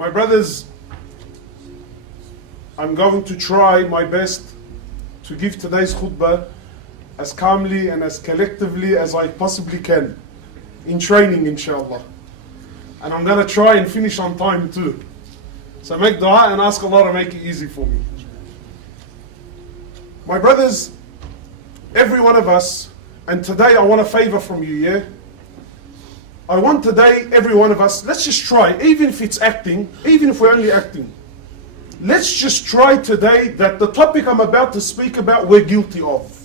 My brothers, I'm going to try my best to give today's khutbah as calmly and as collectively as I possibly can, in training inshallah. And I'm going to try and finish on time too. So make dua and ask Allah to make it easy for me. My brothers, every one of us, and today I want a favor from you, yeah? I want today, every one of us, let's just try, even if it's acting, even if we're only acting. Let's just try today that the topic I'm about to speak about, we're guilty of.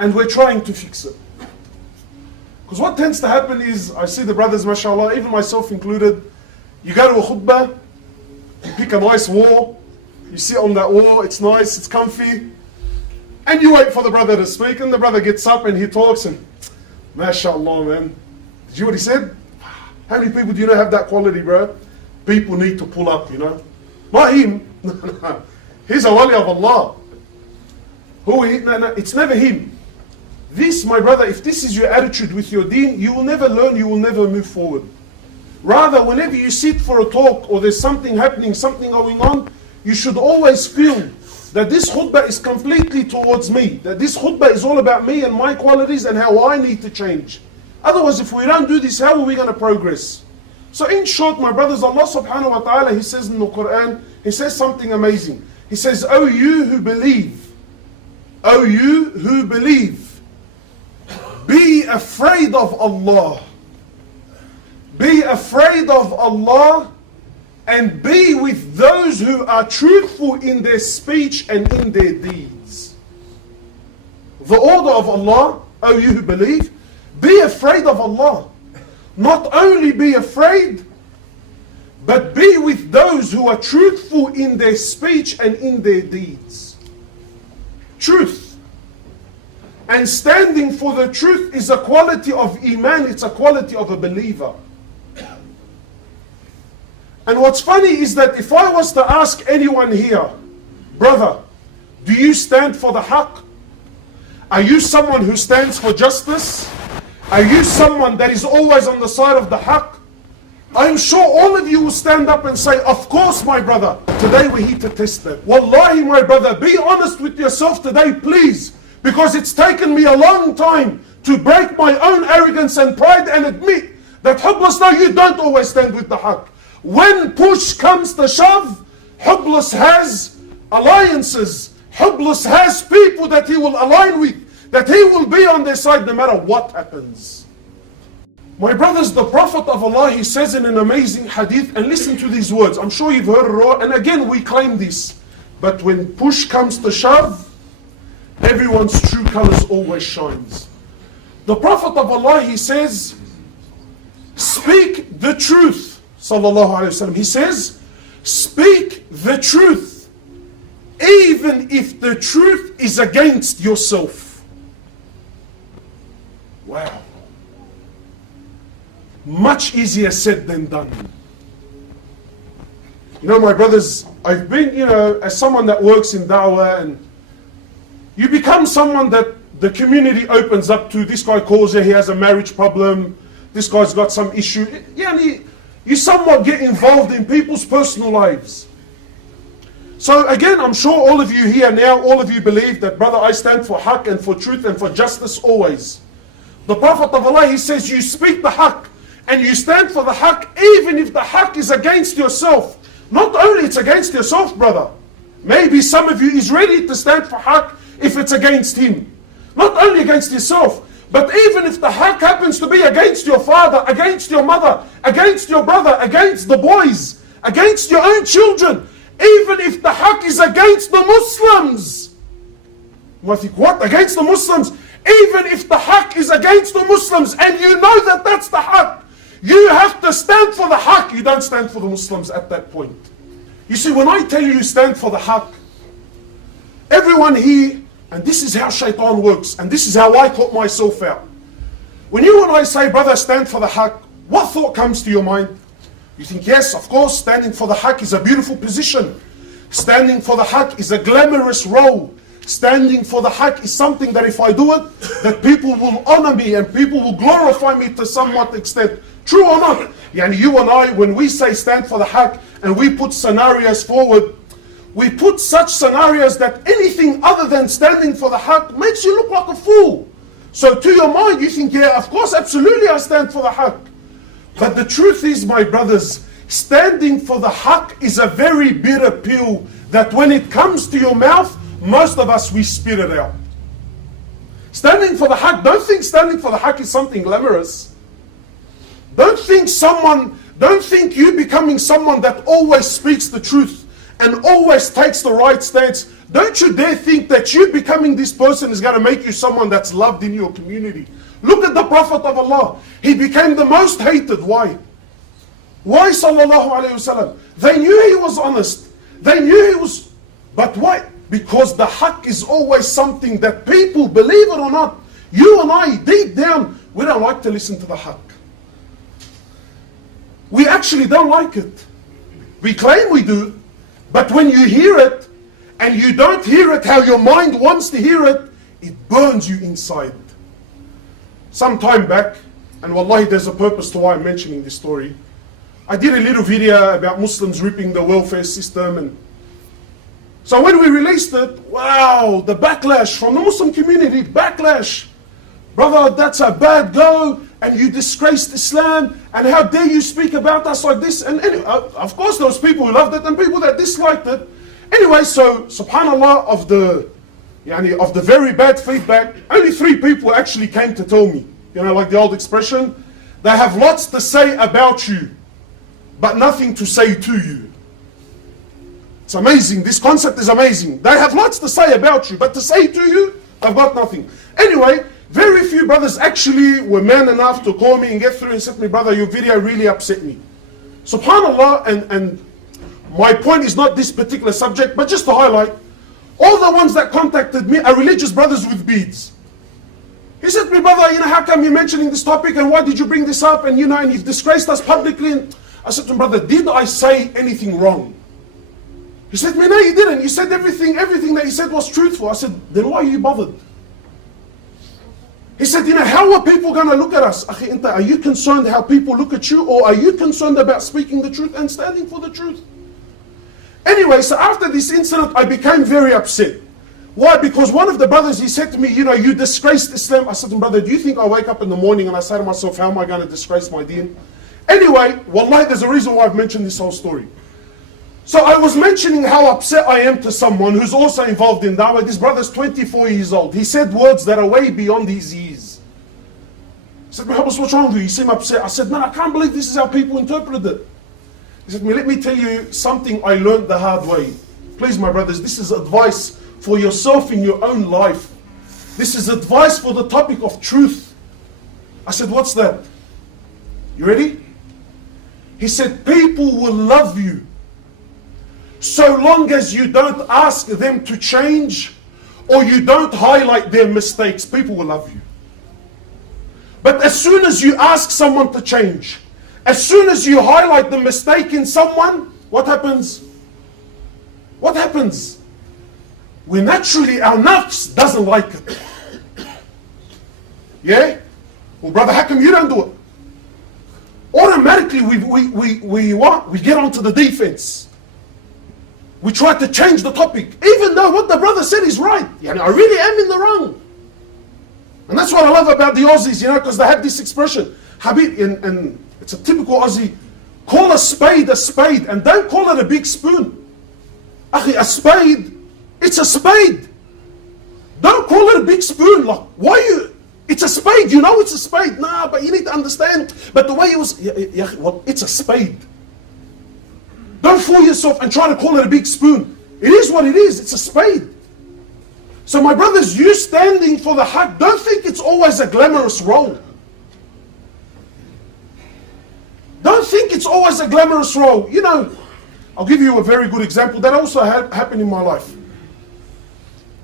And we're trying to fix it. Because what tends to happen is, I see the brothers, mashallah, even myself included, you go to a khutbah, you pick a nice wall, you sit on that wall, it's nice, it's comfy, and you wait for the brother to speak, and the brother gets up and he talks, and mashallah, man. Did you hear what he said? How many people do you know have that quality, bro? People need to pull up, you know. Not him. He's a wali of Allah. Who he? No, it's never him. This, my brother, if this is your attitude with your deen, you will never learn, you will never move forward. Rather, whenever you sit for a talk or there's something happening, something going on, you should always feel that this khutbah is completely towards me. That this khutbah is all about me and my qualities and how I need to change. Otherwise, if we don't do this, how are we going to progress? So in short, my brothers, Allah subhanahu wa ta'ala, He says in the Quran, He says something amazing. He says, O you who believe, O you who believe, be afraid of Allah. Be afraid of Allah and be with those who are truthful in their speech and in their deeds. The order of Allah, O you who believe, be afraid of Allah. Not only be afraid, but be with those who are truthful in their speech and in their deeds. Truth. And standing for the truth is a quality of Iman, it's a quality of a believer. And what's funny is that if I was to ask anyone here, brother, do you stand for the Haqq? Are you someone who stands for justice? Are you someone that is always on the side of the Haqq? I'm sure all of you will stand up and say, of course my brother, today we're here to test that. Wallahi my brother, be honest with yourself today please, because it's taken me a long time to break my own arrogance and pride and admit that Hoblos, no, you don't always stand with the Haqq. When push comes to shove, Hoblos has alliances. Hoblos has people that he will align with, that he will be on their side no matter what happens. My brothers, the Prophet of Allah, he says in an amazing hadith, and listen to these words, I'm sure you've heard it all, and again we claim this, but when push comes to shove, everyone's true colors always shines. The Prophet of Allah, he says, speak the truth. Sallallahu Alaihi Wasallam. He says, speak the truth, even if the truth is against yourself. Wow. Much easier said than done. You know, my brothers, I've been, as someone that works in da'wah, and you become someone that the community opens up to. This guy calls you, he has a marriage problem. This guy's got some issue. You somewhat get involved in people's personal lives. So again, I'm sure all of you here now, all of you believe that, brother, I stand for Haqq and for truth and for justice always. The Prophet of Allah, he says, you speak the Haqq and you stand for the Haqq even if the Haqq is against yourself. Not only it's against yourself, brother. Maybe some of you is ready to stand for Haqq if it's against him. Not only against yourself, but even if the Haqq happens to be against your father, against your mother, against your brother, against the boys, against your own children, even if the Haqq is against the Muslims. You might think, what? Against the Muslims? Even if the Haqq is against the Muslims and you know that that's the Haqq, you have to stand for the Haqq. You don't stand for the Muslims at that point. You see, when I tell you stand for the Haqq, everyone here, and this is how shaitan works, and this is how I taught myself out. When you and I say, brother, stand for the Haqq, what thought comes to your mind? You think, yes, of course, standing for the Haqq is a beautiful position. Standing for the Haqq is a glamorous role. Standing for the haqq is something that if I do it, that people will honor me and people will glorify me to somewhat extent. True or not? Yani you and I, when we say stand for the haqq and we put scenarios forward, we put such scenarios that anything other than standing for the haqq makes you look like a fool. So to your mind, you think, yeah, of course, absolutely, I stand for the haqq. But the truth is, my brothers, standing for the haqq is a very bitter pill that when it comes to your mouth, most of us, we spit it out. Standing for the haqq, don't think standing for the haqq is something glamorous. Don't think you becoming someone that always speaks the truth and always takes the right stance. Don't you dare think that you becoming this person is going to make you someone that's loved in your community. Look at the Prophet of Allah. He became the most hated. Why? Why, sallallahu alayhi wasallam? They knew he was honest. They knew he was... But why? Because the haqq is always something that people, believe it or not, you and I, deep down, we don't like to listen to the haqq. We actually don't like it. We claim we do, but when you hear it, and you don't hear it how your mind wants to hear it, it burns you inside. Some time back, and wallahi there's a purpose to why I'm mentioning this story, I did a little video about Muslims ripping the welfare system, and so when we released it, wow, the backlash from the Muslim community, backlash. Brother, that's a bad go, and you disgraced Islam, and how dare you speak about us like this? And of course, there was people who loved it and people that disliked it. Anyway, so subhanallah, of the very bad feedback, only 3 people actually came to tell me. You know, like the old expression, they have lots to say about you, but nothing to say to you. It's amazing. This concept is amazing. They have lots to say about you, but to say to you, I've got nothing. Anyway, very few brothers actually were man enough to call me and get through and said to me, brother, your video really upset me. SubhanAllah, and my point is not this particular subject, but just to highlight, all the ones that contacted me are religious brothers with beads. He said to me, brother, you know, how come you're mentioning this topic and why did you bring this up? And you know, and you've disgraced us publicly. And I said to him, brother, did I say anything wrong? He said to me, no, you didn't. You said everything that you said was truthful. I said, then why are you bothered? He said, you know, how are people going to look at us? Are you concerned how people look at you, or are you concerned about speaking the truth and standing for the truth? Anyway, so after this incident, I became very upset. Why? Because one of the brothers, he said to me, you know, you disgraced Islam. I said to him, brother, do you think I wake up in the morning and I say to myself, how am I going to disgrace my deen? Anyway, wallahi, there's a reason why I've mentioned this whole story. So I was mentioning how upset I am to someone who's also involved in da'wah. This brother's 24 years old. He said words that are way beyond his years. He said, Hoblos, what's wrong with you? You seem upset. I said, man, I can't believe this is how people interpreted it. He said, let me tell you something I learned the hard way. Please, my brothers, this is advice for yourself in your own life. This is advice for the topic of truth. I said, what's that? You ready? He said, people will love you so long as you don't ask them to change or you don't highlight their mistakes. People will love you. But as soon as you ask someone to change, as soon as you highlight the mistake in someone, what happens? What happens? We naturally, our nafs doesn't like it. Yeah? Well, brother, how come you don't do it? Automatically, we get onto the defense. We try to change the topic, even though what the brother said is right. Yeah, I really am in the wrong. And that's what I love about the Aussies, you know, because they have this expression, Habib, and it's a typical Aussie, call a spade, and don't call it a big spoon. Akhi, a spade, it's a spade. Don't call it a big spoon. Like, why you? It's a spade, you know it's a spade. Nah, but you need to understand. But the way it was, well, it's a spade. Don't fool yourself and try to call it a big spoon. It is what it is. It's a spade. So my brothers, you standing for the haqq, don't think it's always a glamorous role. Don't think it's always a glamorous role. You know, I'll give you a very good example that also happened in my life.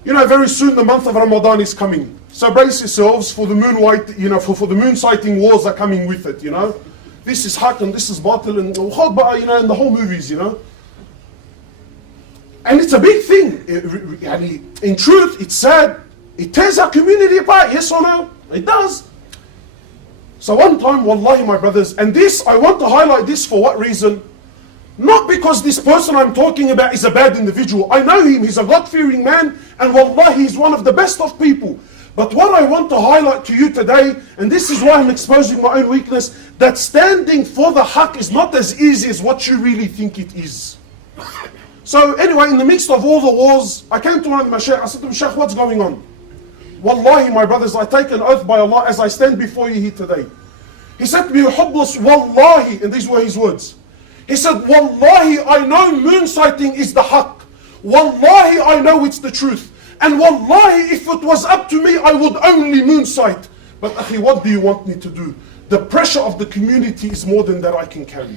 You know, very soon the month of Ramadan is coming. So brace yourselves for the moonlight, you know, for the moon sighting wars are coming with it, you know. This is haqq and this is batil and khutbah, you know, and the whole movies, you know. And it's a big thing. In truth, it's sad. It tears our community apart, yes or no? It does. So one time, wallahi my brothers, and this, I want to highlight this for what reason? Not because this person I'm talking about is a bad individual. I know him, he's a God-fearing man, and wallahi he's one of the best of people. But what I want to highlight to you today, and this is why I'm exposing my own weakness, that standing for the haqq is not as easy as what you really think it is. So anyway, in the midst of all the wars, I came to one of my Sheikh, I said to him, Sheikh, what's going on? Wallahi, my brothers, I take an oath by Allah as I stand before you here today. He said to me, Hoblos, wallahi, and these were his words. He said, wallahi, I know moon sighting is the haqq. Wallahi, I know it's the truth. And wallahi, if it was up to me, I would only moon sight. But akhi, what do you want me to do? The pressure of the community is more than that I can carry.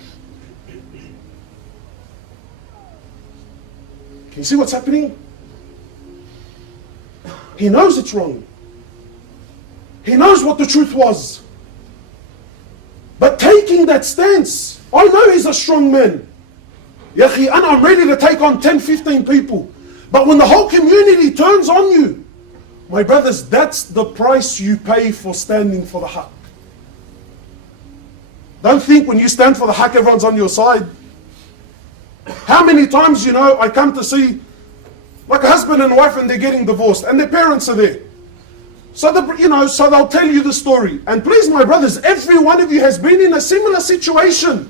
Can you see what's happening? He knows it's wrong. He knows what the truth was. But taking that stance, I know he's a strong man. Yahi, and I'm ready to take on 10, 15 people. But when the whole community turns on you, my brothers, that's the price you pay for standing for the haqq. Don't think when you stand for the haqq, everyone's on your side. How many times, I come to see like a husband and wife and they're getting divorced and their parents are there. So so they'll tell you the story. And please, my brothers, every one of you has been in a similar situation.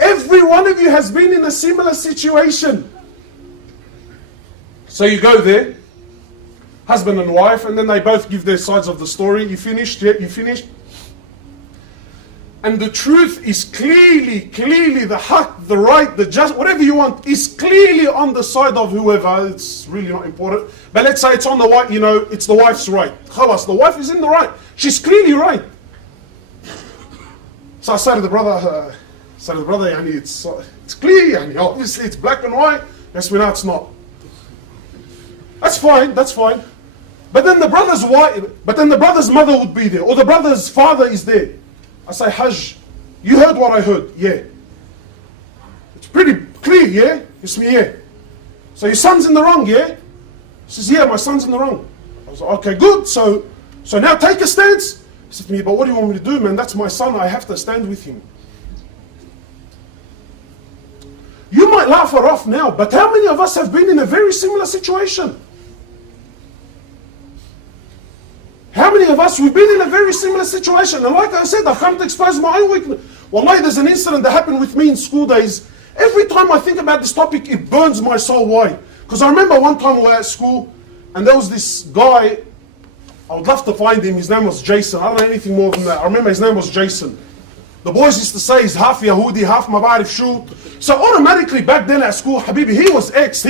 Every one of you has been in a similar situation. So you go there, husband and wife, and then they both give their sides of the story. You finished? Yeah, you finished? And the truth is clearly the haqq, the right, the just, whatever you want, is clearly on the side of whoever. It's really not important. But let's say it's on the wife, it's the wife's right. Khalas, the wife is in the right. She's clearly right. So I say to the brother, it's clear, obviously it's black and white. Yes, we know it's not. That's fine. But then the brother's wife, the brother's mother would be there, or the brother's father is there. I say, Hajj, you heard what I heard? Yeah. It's pretty clear, yeah? It's me, yeah. So your son's in the wrong, yeah? He says, yeah, my son's in the wrong. I was like, okay, good. So now take a stance. He said to me, but what do you want me to do, man? That's my son. I have to stand with him. You might laugh it off now, but how many of us have been in a very similar situation? How many of us, we've been in a very similar situation? And like I said, I've come to expose my own weakness. Wallahi, there's an incident that happened with me in school days. Every time I think about this topic, it burns my soul. Why? Because I remember one time we were at school, and there was this guy, I would love to find him, his name was Jason. I don't know anything more than that. I remember his name was Jason. The boys used to say he's half Yahudi, half Mabarif Shu. So automatically back then at school, Habibi, he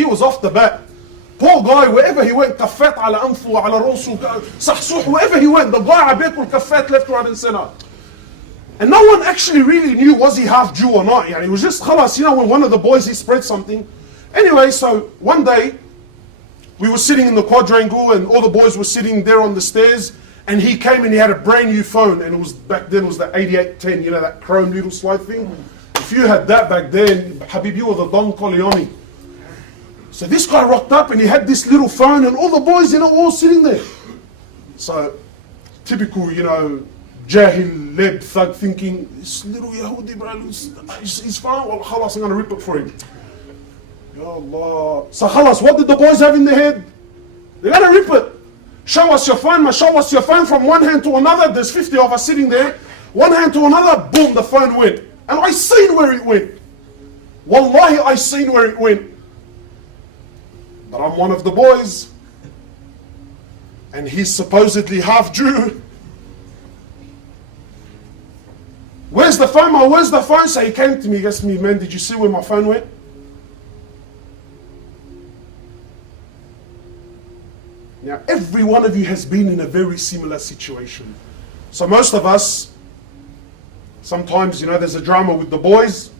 was off the bat. Poor guy, wherever he went, kaffat ala anfu, ala rosu, sahsuh, wherever he went, the guy abetul kaffat left, right and center. And no one actually really knew was he half Jew or not. It was just khalas, when one of the boys, he spread something. Anyway, so one day, we were sitting in the quadrangle and all the boys were sitting there on the stairs, and he came and he had a brand new phone, and back then it was the 8810, that chrome little slide thing. If you had that back then, Habib, you were the Don Corleone. So this guy rocked up and he had this little phone and all the boys, all sitting there. So, typical, Jahil, leb, thug thinking, this little Yahudi, bro, he's fine, well, khalas, I'm going to rip it for him. Ya Allah. So khalas, what did the boys have in their head? They're going to rip it. Show us your phone, man, show us your phone from one hand to another. There's 50 of us sitting there. One hand to another, boom, the phone went. And I seen where it went. Wallahi, I seen where it went. But I'm one of the boys. And he's supposedly half Jew. Where's the phone, man? Where's the phone? So he came to me, he asked me, man, did you see where my phone went? Now, every one of you has been in a very similar situation. So most of us, sometimes, there's a drama with the boys.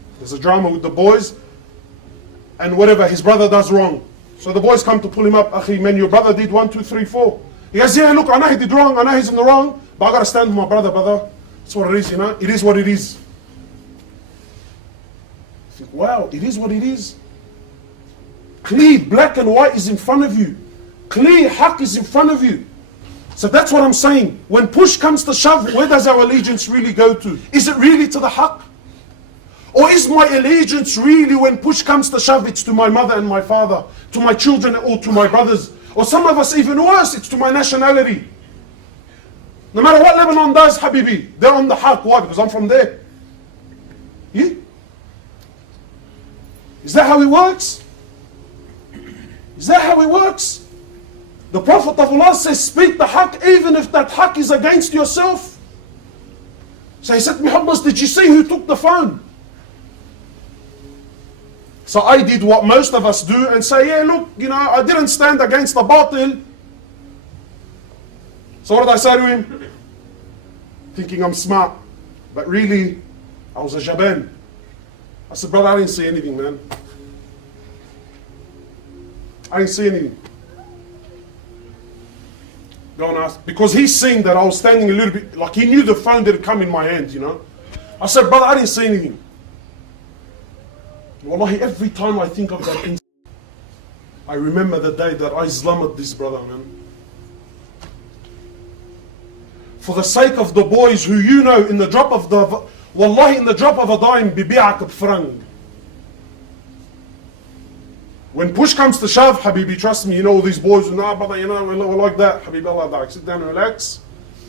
And whatever, his brother does wrong. So the boys come to pull him up. Akhi, man, your brother did 1, 2, 3, 4. He goes, yeah, look, I know he did wrong. I know he's in the wrong. But I got to stand with my brother. That's what it is, It is what it is. I think, wow, it is what it is. Clear, black and white is in front of you. Clear haqq is in front of you. So that's what I'm saying. When push comes to shove, where does our allegiance really go to? Is it really to the haqq? Or is my allegiance really, when push comes to shove, it's to my mother and my father, to my children or to my brothers? Or some of us even worse, it's to my nationality. No matter what Lebanon does, Habibi, they're on the haqq. Why? Because I'm from there. Yeah? Is that how it works? Is that how it works? The Prophet of Allah says, speak the haqq even if that haqq is against yourself. So he said to me, Hoblos, did you see who took the phone? So I did what most of us do and say, yeah, look, I didn't stand against the batil. So what did I say to him? Thinking I'm smart. But really, I was a jaban. I said, brother, I didn't see anything, man. I didn't see anything. Go and ask. Because he's seen that I was standing a little bit, like he knew the phone didn't come in my hand, I said, brother, I didn't see anything. Wallahi, every time I think of that incident, I remember the day that I Islamed this brother, man. For the sake of the boys who in the drop of Wallahi, in the drop of a dime, bibi'ak b'frang. When push comes to shove, Habibi, trust me, all these boys, nah, brother, we're like that. Habibi, Allah back. Sit down and relax.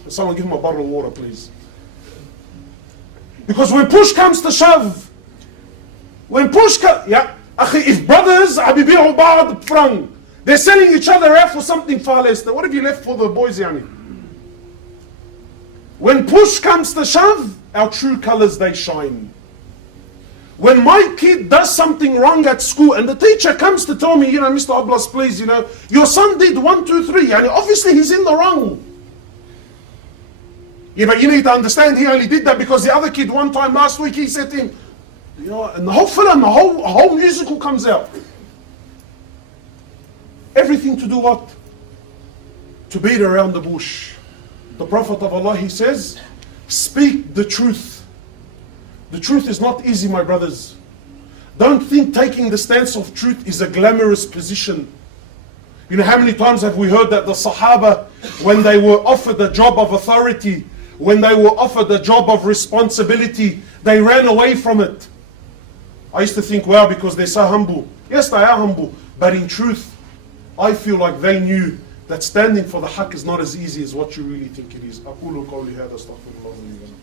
And someone give him a bottle of water, please. Because when push comes to shove, if brothers, Habibi, ubad b'frang, they're selling each other out for something far less. What have you left for the boys, yani? When push comes to shove, our true colors, they shine. When my kid does something wrong at school and the teacher comes to tell me, Mr. Hoblos, please, your son did 1, 2, 3. Obviously he's in the wrong. Yeah, but you need to understand he only did that because the other kid one time last week, he said to him, and the whole film, the whole musical comes out. Everything to do what? To beat around the bush. The Prophet of Allah, he says, speak the truth. The truth is not easy, my brothers. Don't think taking the stance of truth is a glamorous position. How many times have we heard that the Sahaba, when they were offered a job of authority, when they were offered a job of responsibility, they ran away from it. I used to think, wow, because they're so humble. Yes, they are humble. But in truth, I feel like they knew that standing for the haqq is not as easy as what you really think it is. أقول قولي هذا استغفر الله لي ولكم.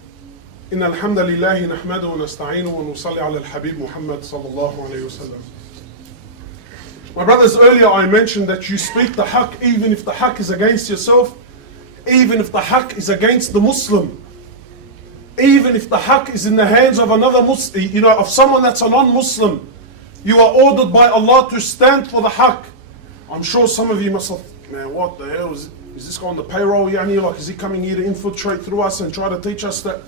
إن الحمد لله نحمده ونستعينه ونصلي على الحبيب محمد صلى الله عليه وسلم. My brothers, earlier I mentioned that you speak the haqq even if the haqq is against yourself, even if the haqq is against the Muslim, even if the haqq is in the hands of another Muslim, of someone that's a non-Muslim. You are ordered by Allah to stand for the haqq. I'm sure some of you must have, man, what the hell is this guy on the payroll? Like, is he coming here to infiltrate through us and try to teach us that?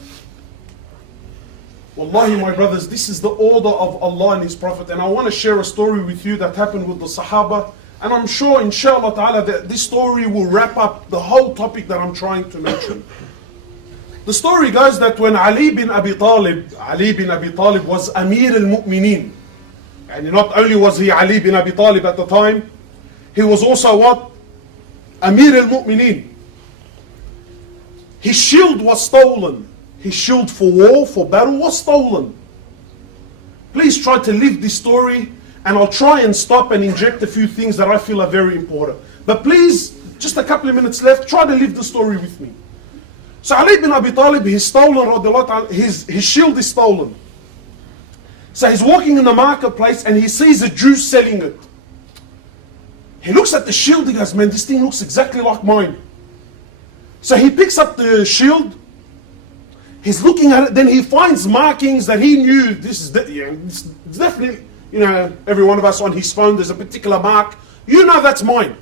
Wallahi, my brothers, this is the order of Allah and His Prophet. And I want to share a story with you that happened with the Sahaba. And I'm sure, inshallah ta'ala, that this story will wrap up the whole topic that I'm trying to mention. The story goes that when Ali ibn Abi Talib was Amir al-Mu'mineen. And not only was he Ali ibn Abi Talib at the time, he was also what? Amir al-Mu'mineen. His shield was stolen. His shield for war, for battle, was stolen. Please try to live this story, and I'll try and stop and inject a few things that I feel are very important. But please, just a couple of minutes left, try to live the story with me. So Ali ibn Abi Talib, he's stolen, his shield is stolen. So he's walking in the marketplace and he sees a Jew selling it. He looks at the shield, he goes, man, this thing looks exactly like mine. So he picks up the shield, he's looking at it, then he finds markings that he knew, this is definitely, every one of us on his phone, there's a particular mark, that's mine.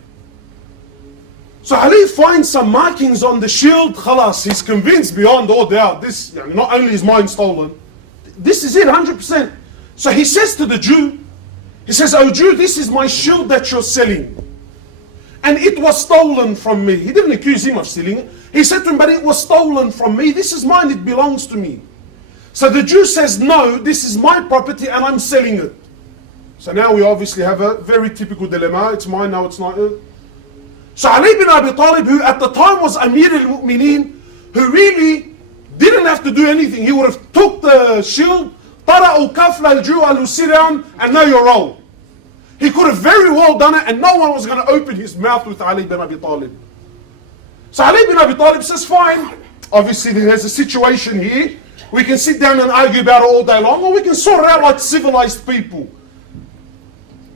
So Ali finds some markings on the shield, khalas, he's convinced beyond all doubt, this, not only is mine stolen, this is it, 100%. So he says to the Jew, he says, oh Jew, this is my shield that you're selling. And it was stolen from me. He didn't accuse him of stealing it. He said to him, but it was stolen from me. This is mine, it belongs to me. So the Jew says, no, this is my property and I'm selling it. So now we obviously have a very typical dilemma. It's mine, now it's not. So Ali ibn Abi Talib, who at the time was Amir al-Mu'mineen, who really didn't have to do anything. He would have took the shield, طَرَأُوا كَفْلَ الْجُوَ, sit down and know your role. He could have very well done it, and no one was going to open his mouth with Ali ibn Abi Talib. So Ali ibn Abi Talib says, fine. Obviously there's a situation here. We can sit down and argue about it all day long, or we can sort it out like civilized people.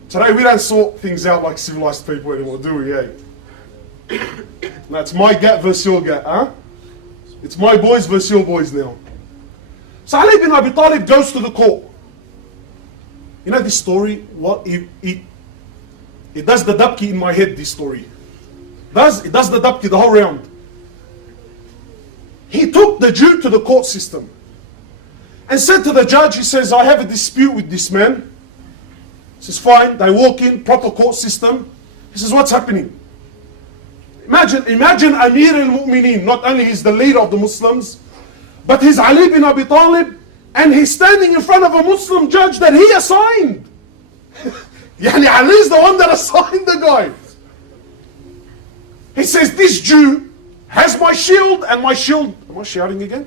Today we don't sort things out like civilized people anymore, do we? Yeah. That's my gap versus your gap, huh? It's my boys versus your boys now. So Ali ibn Abi Talib goes to the court. You know this story, what it does the dabki in my head, this story. It does the dabki the whole round. He took the Jew to the court system and said to the judge, he says, I have a dispute with this man. He says, fine. They walk in, proper court system. He says, what's happening? Imagine Amir al-Mu'mineen, not only he's the leader of the Muslims, but he's Ali ibn Abi Talib, and he's standing in front of a Muslim judge that he assigned. Yani Ali is the one that assigned the guy. He says, this Jew has my shield, and my shield... Am I shouting again?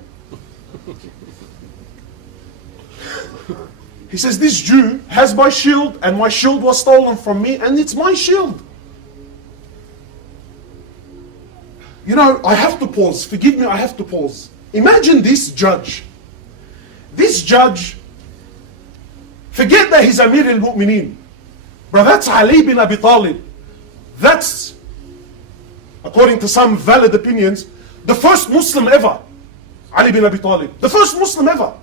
He says, this Jew has my shield, and my shield was stolen from me, and it's my shield. You know, I have to pause. Forgive me, I have to pause. Imagine this judge. This judge, forget that he's Amir al-Mu'mineen. But that's Ali ibn Abi Talib. That's, according to some valid opinions, the first Muslim ever. Ali ibn Abi Talib. The first Muslim ever.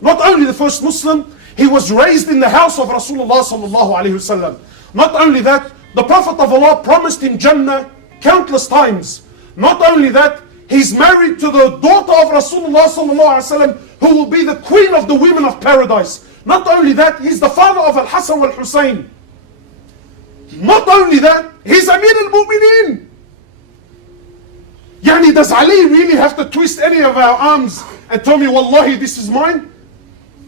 Not only the first Muslim, he was raised in the house of Rasulullah sallallahu alayhi wasallam. Not only that, the Prophet of Allah promised him Jannah countless times. Not only that, he's married to the daughter of Rasulullah sallallahu alayhi wasallam, who will be the queen of the women of paradise. Not only that, he's the father of Al-Hasan wal-Hussein. Not only that, he's Amir al-Mu'mineen. Yani, does Ali really have to twist any of our arms and tell me, Wallahi, this is mine?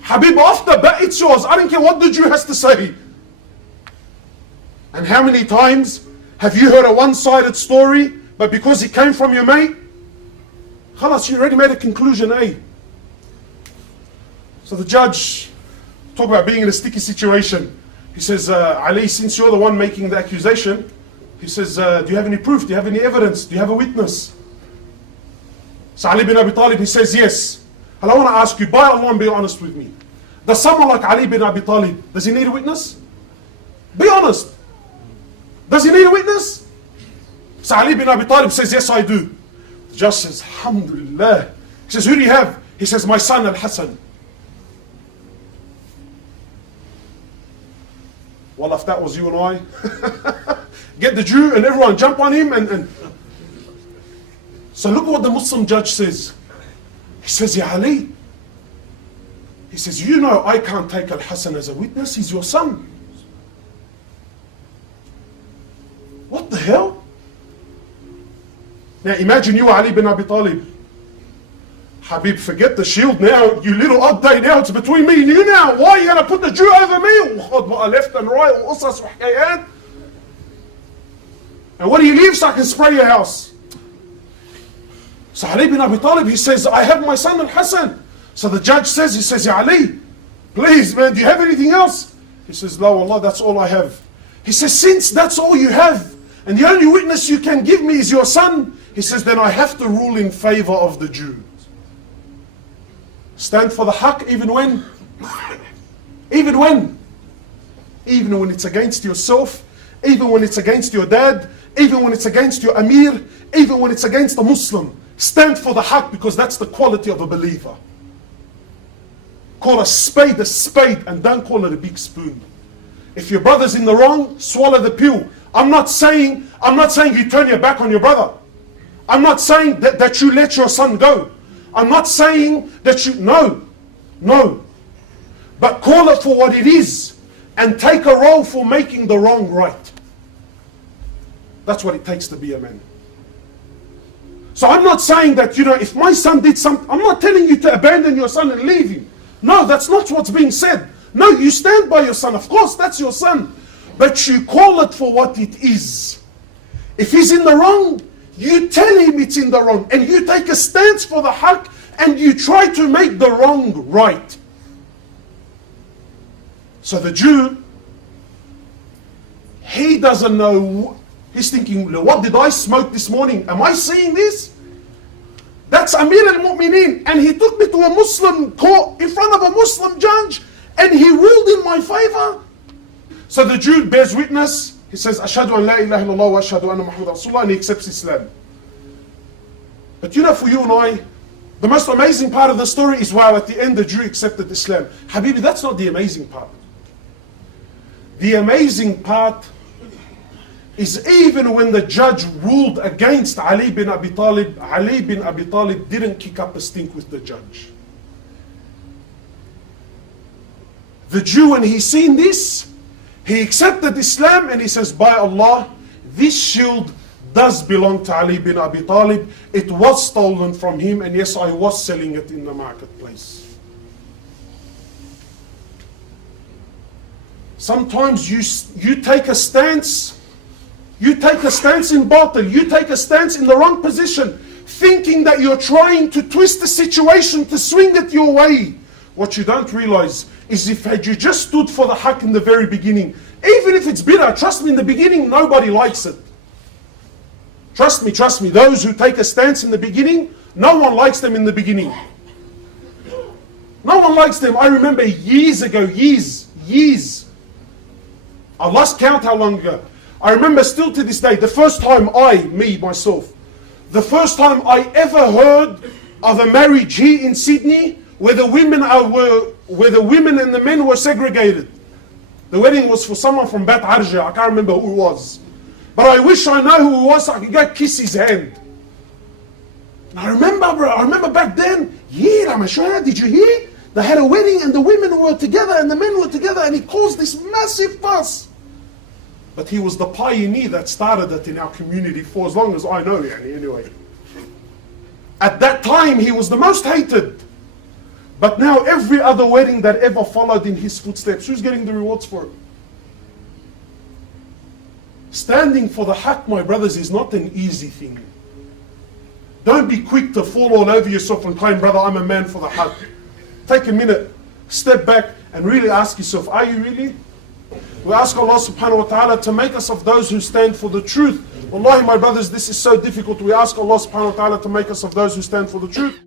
Habib, off the bat, it's yours. I don't care what the Jew has to say. And how many times have you heard a one-sided story, but because it came from your mate, khalas, you already made a conclusion, eh? So the judge, talk about being in a sticky situation. He says, Ali, since you're the one making the accusation, he says, do you have any proof? Do you have any evidence? Do you have a witness? So Ali ibn Abi Talib, he says, yes. And I want to ask you, by Allah, and be honest with me. Does someone like Ali ibn Abi Talib, does he need a witness? Be honest. Does he need a witness? So Ali ibn Abi Talib says, yes, I do. The judge says, alhamdulillah. He says, who do you have? He says, my son Al-Hasan. Well, if that was you and I, get the Jew and everyone jump on him and... So look what the Muslim judge says. He says, Ya Ali, he says, you know I can't take Al-Hasan as a witness, he's your son. What the hell? Now imagine you, Ali ibn Abi Talib. Habib, forget the shield now, you little odd day now, it's between me and you now. Why are you going to put the Jew over me? Left and right, and what do you leave so I can spray your house? So Ali ibn Abi Talib, he says, I have my son Al-Hasan. So the judge says, he says, Ya Ali, please man, do you have anything else? He says, no, Allah, that's all I have. He says, since that's all you have, and the only witness you can give me is your son, he says, then I have to rule in favor of the Jew. Stand for the Haqq even when? Even when? Even when it's against yourself, even when it's against your dad, even when it's against your Amir, even when it's against a Muslim. Stand for the Haqq, because that's the quality of a believer. Call a spade, and don't call it a big spoon. If your brother's in the wrong, swallow the pill. I'm not saying you turn your back on your brother. I'm not saying that you let your son go. I'm not saying that you, no. But call it for what it is, and take a role for making the wrong right. That's what it takes to be a man. So I'm not saying that, if my son did something, I'm not telling you to abandon your son and leave him. No, that's not what's being said. No, you stand by your son. Of course, that's your son. But you call it for what it is. If he's in the wrong, you tell him it's in the wrong. And you take a stance for the haqq and you try to make the wrong right. So the Jew, he doesn't know. He's thinking, what did I smoke this morning? Am I seeing this? That's Amir al-Mu'mineen. And he took me to a Muslim court in front of a Muslim judge and he ruled in my favor. So the Jew bears witness. He says, Ashhadu an la ilaha illallah wa ashhadu anna Muhammad Rasulullah, and he accepts Islam. But you know, for you and I, the most amazing part of the story is, wow, at the end the Jew accepted Islam. Habibi, that's not the amazing part. The amazing part is even when the judge ruled against Ali ibn Abi Talib, Ali ibn Abi Talib didn't kick up a stink with the judge. The Jew, when he seen this, he accepted Islam and he says, by Allah, this shield does belong to Ali ibn Abi Talib. It was stolen from him, and yes, I was selling it in the marketplace. Sometimes you take a stance. You take a stance in batil. You take a stance in the wrong position, thinking that you're trying to twist the situation to swing it your way. What you don't realize is, if had you just stood for the haqq in the very beginning, even if it's bitter, trust me, in the beginning nobody likes it. Trust me, those who take a stance in the beginning, no one likes them in the beginning. No one likes them. I remember years ago, years. I lost count how long ago. I remember still to this day, the first time myself, the first time I ever heard of a marriage here in Sydney where the women and the men were segregated. The wedding was for someone from Bat Arja. I can't remember who it was. But I wish I know who it was so I could go kiss his hand. And I remember back then, did you hear? They had a wedding and the women were together and the men were together, and it caused this massive fuss. But he was the pioneer that started it in our community for as long as I know, anyway. At that time, he was the most hated. But now every other wedding that ever followed in his footsteps, who's getting the rewards for it? Standing for the haqq, my brothers, is not an easy thing. Don't be quick to fall all over yourself and claim, brother, I'm a man for the haqq. Take a minute, step back and really ask yourself, are you really? We ask Allah subhanahu wa ta'ala to make us of those who stand for the truth. Wallahi, my brothers, this is so difficult. We ask Allah subhanahu wa ta'ala to make us of those who stand for the truth.